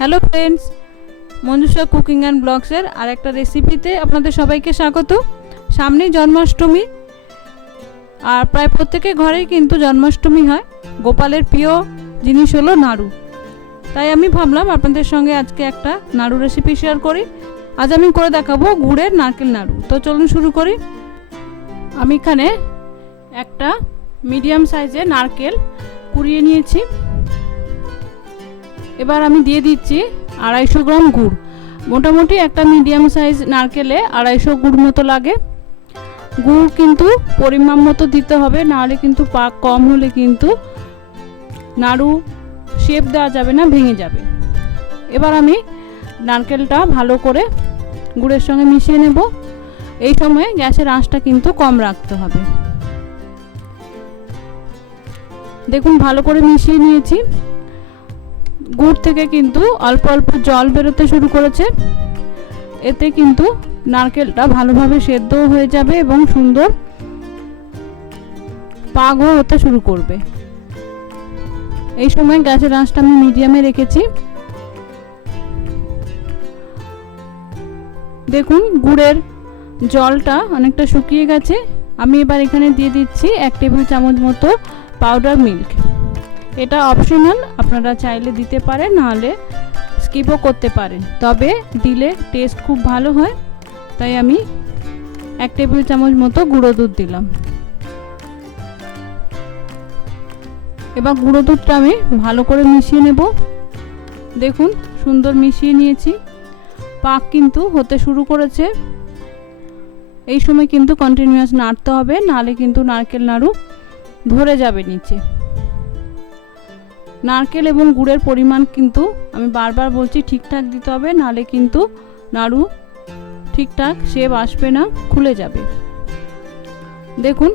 Hello friends, Manjusha cooking and ব্লগসের আর একটা রেসিপিতে আপনাদের সবাইকে স্বাগত। সামনেই জন্মাষ্টমী, আর প্রায় প্রত্যেকের ঘরেই কিন্তু জন্মাষ্টমী হয়। গোপালের প্রিয় জিনিস হলো নাড়ু, তাই আমি ভাবলাম আপনাদের সঙ্গে আজকে একটা নাড়ু রেসিপি শেয়ার করি। আজ আমি করে দেখাবো গুড়ের নারকেল নাড়ু। তো চলুন শুরু করি। আমি এখানে একটা মিডিয়াম সাইজের নারকেল কুড়িয়ে নিয়েছি। এবার আমি দিয়ে দিচ্ছি 250 গ্রাম গুড়। মোটামুটি একটা মিডিয়াম সাইজ নারকেলে 250 গুড় মতো লাগে। গুড় কিন্তু পরিমাণ মতো দিতে হবে, নাহলে কিন্তু পাক কম হলে কিন্তু নাড়ু শেপ দেওয়া যাবে না, ভেঙে যাবে। এবার আমি নারকেলটা ভালো করে গুড়ের সঙ্গে মিশিয়ে নেব। এই সময় গ্যাসের আঁচটা কিন্তু কম রাখতে হবে। দেখুন ভালো করে মিশিয়ে নিয়েছি। গুড় থেকে কিন্তু অল্প অল্প জল বেরোতে শুরু করেছে। এতে কিন্তু নারকেলটা ভালোভাবে সেদ্ধ হয়ে যাবে এবং সুন্দর পাকও হতে শুরু করবে। এই সময় গ্যাসের আঁচটা আমি মিডিয়ামে রেখেছি। দেখুন গুড়ের জলটা অনেকটা শুকিয়ে গেছে। আমি এবার এখানে দিয়ে দিচ্ছি 1 টেবিল চামচ মতো পাউডার মিল্ক। এটা অপশনাল, আপনারা চাইলে দিতে পারেন, নাহলে স্কিপও করতে পারেন, তবে দিলে টেস্ট খুব ভালো হয়। তাই আমি 1 টেবিল চামচ মতো গুঁড়ো দুধ দিলাম। এবার গুঁড়ো দুধটা আমি ভালো করে মিশিয়ে নেব। দেখুন সুন্দর মিশিয়ে নিয়েছি। পাক কিন্তু হতে শুরু করেছে। এই সময় কিন্তু কন্টিনিউয়াস নাড়তে হবে, নাহলে কিন্তু নারকেল নাড়ু ধরে যাবে নিচে। নারকেল এবং গুড়ের পরিমাণ কিন্তু আমি বারবার বলছি ঠিকঠাক দিতে হবে, নাহলে কিন্তু নাড়ু ঠিকঠাক শেপ আসবে না, খুলে যাবে। দেখুন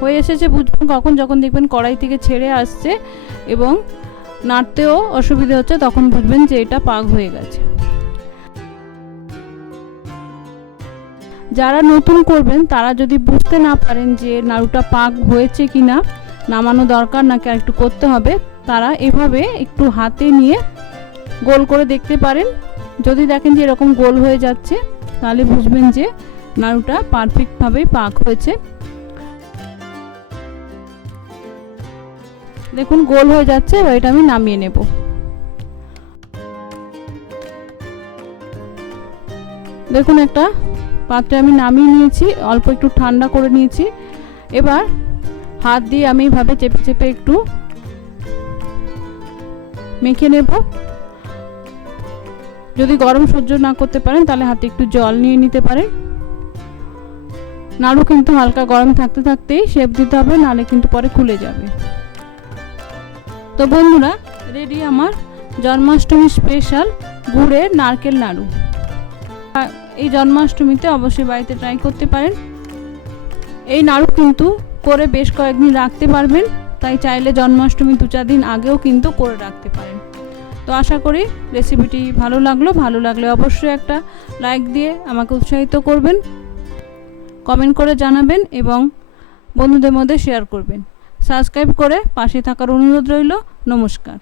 হয়ে এসেছে। বুঝবেন কখন, যখন দেখবেন কড়াই থেকে ছেড়ে আসছে এবং নাড়তেও অসুবিধা হচ্ছে, তখন বুঝবেন যে এটা পাক হয়ে গেছে। যারা নতুন করবেন তারা যদি বুঝতে না পারেন যে নাড়ুটা পাক হয়েছে কিনা, নামানো দরকার নাকি আর একটু করতে হবে, তারা এভাবে একটু হাতে নিয়ে গোল করে দেখতে পারেন। যদি দেখেন যে এরকম গোল হয়ে যাচ্ছে, তাহলে বুঝবেন যে নাড়ুটা পারফেক্টভাবে পাক হয়েছে। দেখুন গোল হয়ে যাচ্ছে। এবার এটা আমি নামিয়ে নেব। দেখুন একটা পাত্রে আমি নামিয়ে নিয়েছি, অল্প একটু ঠান্ডা করে নিয়েছি। এবার হাত দিয়ে আমি এভাবে চেপে চেপে একটু মেখে নেব। যদি গরম সহ্য না করতে পারেন তাহলে হাতে একটু জল নিয়ে নিতে পারেন। নাড়ু কিন্তু হালকা গরম থাকতে থাকতেই শেপ দিতে হবে, নাহলে কিন্তু পরে খুলে যাবে। তো বন্ধুরা, রেডি আমার জন্মাষ্টমী স্পেশাল গুড়ের নারকেল নাড়ু। এই জন্মাষ্টমীতে অবশ্যই বাড়িতে ট্রাই করতে পারেন। এই নাড়ু কিন্তু করে বেশ কয়েকদিন রাখতে পারবেন, তাই চাইলে জন্মাষ্টমী 2-4 দিন আগেও কিন্তু করে রাখতে পারেন। তো আশা করি রেসিপিটি ভালো লাগলে অবশ্যই একটা লাইক দিয়ে আমাকে উৎসাহিত করবেন, কমেন্ট করে জানাবেন এবং বন্ধুদের মধ্যে শেয়ার করবেন। সাবস্ক্রাইব করে পাশে থাকার অনুরোধ রইল। নমস্কার।